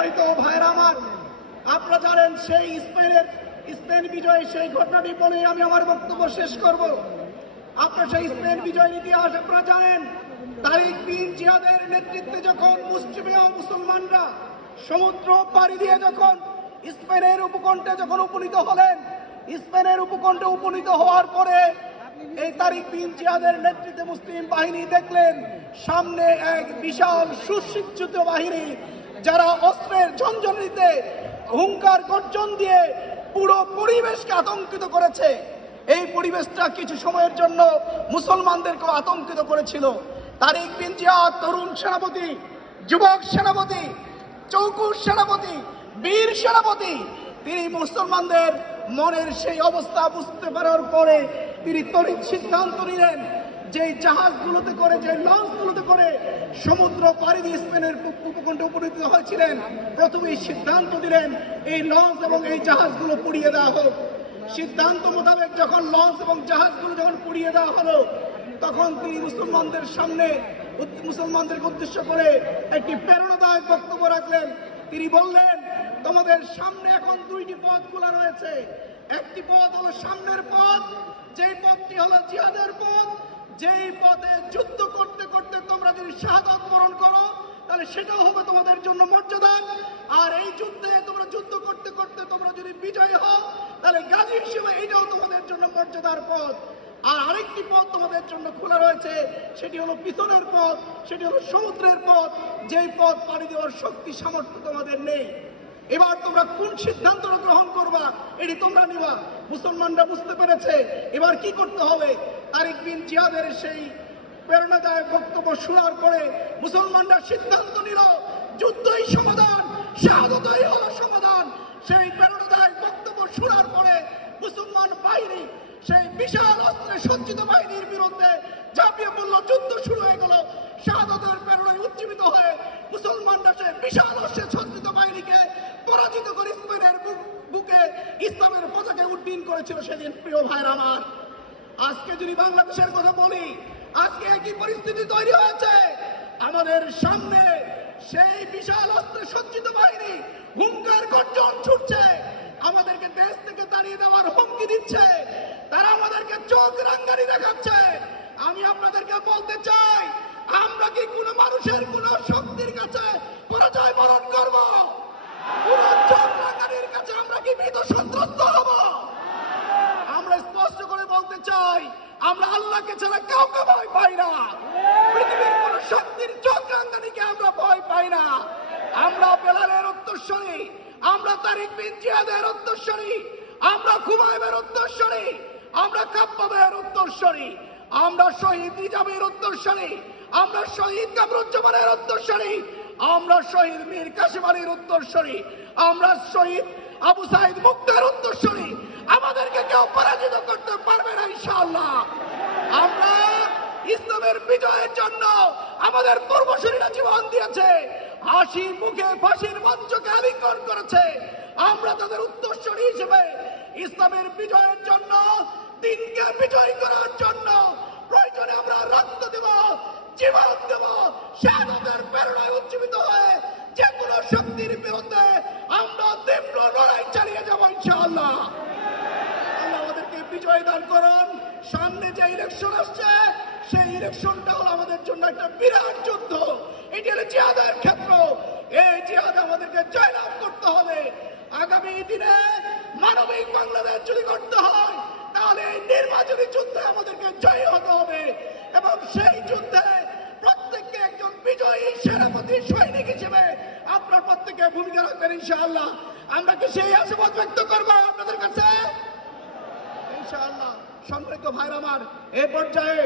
সম্মানিত ভাইরা আমার, আপনারা জানেন সেই স্পেন বিজয়, সেই ঘটনাটি বলে আমি আমার বক্তব্য শেষ করব। আপনারা সেই স্পেন বিজয়ের ইতিহাস আপনারা জানেন। তারিক বিন জিয়াদের নেতৃত্বে যখন মুসলিমীয় মুসলমানরা সমুদ্র পাড়ি দিয়ে যখন স্পেনের উপকণ্ঠে যখন উপনীত হলেন, স্পেনের উপকণ্ঠে উপনীত হওয়ার পরে এই তারিক বিন জিয়াদের নেতৃত্বে মুসলিম বাহিনী দেখলেন সামনে এক বিশাল সুসজ্জিত বাহিনী, যারা অস্ত্রের ঝনঝনিতে হুঙ্কার গর্জন দিয়ে পুরো পরিবেশকে আতঙ্কিত করেছে। এই পরিবেশটা কিছু সময়ের জন্য মুসলমানদেরকেও আতঙ্কিত করেছিল। তারিক বিন জিয়া তরুণ সেনাপতি, যুবক সেনাপতি, চৌকুশ সেনাপতি, বীর সেনাপতি, তিনি মুসলমানদের মনের সেই অবস্থা বুঝতে পারার পরে তিনি তড়িৎ সিদ্ধান্ত নিলেন যে জাহাজগুলোতে করে, যে লঞ্চগুলোতে করে সমুদ্র পাড়ি দিয়ে স্পেনের উপকণ্ঠে উপনীত হয়েছিলেন, প্রথমেই সিদ্ধান্ত দিলেন এই লঞ্চ এবং এই জাহাজগুলো পুড়িয়ে দেওয়া হোক। সিদ্ধান্ত মোতাবেক যখন লঞ্চ এবং জাহাজগুলো যখন পুড়িয়ে দেওয়া হলো, তখন তিনি মুসলমানদের সামনে, মুসলমানদেরকে উদ্দেশ্য করে একটি প্রেরণাদায়ক বক্তব্য রাখলেন। তিনি বললেন, তোমাদের সামনে এখন দুইটি পথ খোলা রয়েছে। একটি পথ হলো সামনের পথ, যেই পথটি হলো জিহাদের পথ। যেই পথে যুদ্ধ করতে করতে তোমরা যদি শাহাদাত বরণ করো, তাহলে সেটাও হবে তোমাদের জন্য মর্যাদা। আর এই যুদ্ধে তোমরা যুদ্ধ করতে করতে তোমরা যদি বিজয় হও, তাহলে গাজী হিসেবে এটাও তোমাদের জন্য মর্যাদার পথ। আর আরেকটি পথ তোমাদের জন্য খোলা রয়েছে, সেটি হলো পিছনের পথ, সেটি হলো সমুদ্রের পথ, যেই পথ পাড়ি দেওয়ার শক্তি সামর্থ্য তোমাদের নেই। এবার তোমরা কোন সিদ্ধান্ত গ্রহণ করবা, এটি তোমরা নিবা। মুসলমানরা বুঝতে পেরেছে এবার কি করতে হবে। তারিক বিন জিয়াদের সেই প্রেরণাদায়ক বক্তব্য শোনার পরে মুসলমানরা সিদ্ধান্ত নিল যুদ্ধই সমাধান, শাহাদাতই হলো সমাধান। সেই প্রেরণাদায়ক বক্তব্য শোনার পরে মুসলমান বাহিনী সেই বিশাল অস্ত্রে সজ্জিত বাহিনীর বিরুদ্ধে ঝাঁপিয়ে পড়ল। যুদ্ধ শুরু হয়ে গেল। শাহাদাতের প্রেরণায় উজ্জীবিত হয়ে মুসলমানরা সেই বিশাল অস্ত্রে সজ্জিত বাহিনীকে পরাজিত করে স্পেনের বুকে ইসলামের পতাকা উড্ডীন করেছিল সেদিন। প্রিয় ভাইরা আমার, আজকে যদি বাংলাদেশের কথা বলি, আজকে একই পরিস্থিতি তৈরি হয়েছে। আমাদের সামনে সেই বিশাল অস্ত্রে সজ্জিত বাহিনী হুঙ্কার গর্জন ছুটছে, আমাদেরকে দেশ থেকে তাড়িয়ে দেওয়ার হুমকি দিচ্ছে, তারা আমাদেরকে চোখ রাঙ্গানি দেখাচ্ছে। আমি আপনাদেরকে বলতে চাই, আমরা কি কোনো মানুষের কোন শক্তির কাছে পরাজয় বরণ করব? কোন চোখ রাঙ্গানির কাছে আমরা কি ভীত সন্ত্রস্ত হব? আমরা স্পষ্ট করে বলতে চাই, আমরা আল্লাহকে ছাড়া কাউকে ভয় পাই না। পৃথিবীর কোন শক্তির চোখ রাঙ্গানিকে আমরা ভয় পাই না। আমরা বেলালের উত্তরসূরি, আমরা তারিক বিন জিয়াদের উত্তরসূরি, আমরা খুবাইবের উত্তরসূরি, আমরা কাব্বাবের উত্তরসূরি, আমরা শহীদ নিজামের উত্তরসূরি, আমরা শহীদ কামরুজ্জামানের উত্তরসূরি, আমরা শহীদ মীর কাসিম আলীর উত্তরসূরি, আমরা শহীদ আবু সাইদ মুক্তার উত্তরসূরি। আমাদেরকে কেউ পরাজিত করতে পারবে না ইনশাআল্লাহ। আমরা ইসলামের বিজয়ের জন্য আমাদের পূর্বসূরীরা জীবন দিয়েছে, হাসি মুখে ফাঁসির মঞ্চকে আলিঙ্গন করেছে। আমরা তাদের উত্তরসূরি হিসেবে ইসলামের বিজয়ের জন্য, দিনকে বিজয় করার জন্য প্রয়োজনে আমরা রক্ত দেব, জীবন দেব। শাহাদাতের প্রেরণায় উজ্জীবিত হয়ে যে কোনো শক্তির বিরুদ্ধে আমরা তীব্র লড়াই চালিয়ে যাব ইনশাআল্লাহ। আল্লাহ আমাদেরকে বিজয় দান করুন। সামনে যে ইলেকশন আসছে, সেই ইলেকশনটা হলো আমাদের জন্য একটা বিরাট যুদ্ধ। এটি হলো জিহাদের ক্ষেত্র। এই জিহাদে আমাদেরকে জয়লাভ করতে হবে। আগামী দিনে মানবিক বাংলাদেশ যদি করতে হয়, তাহলে এই নির্বাচনী যুদ্ধে আমাদেরকে জয়ী হতে হবে। এবং সেই যুদ্ধে প্রত্যেককে একজন বিজয়ী সেনাপতি সৈনিক হিসেবে আপনার প্রত্যেকে ভূমিকা রাখবেন ইনশাআল্লাহ। আমরা কি সেই আশাবাদ ব্যক্ত করবো আপনাদের কাছে ইনশাআল্লাহ। সম্মানিত ভাইরা আমার, এই পর্যায়ে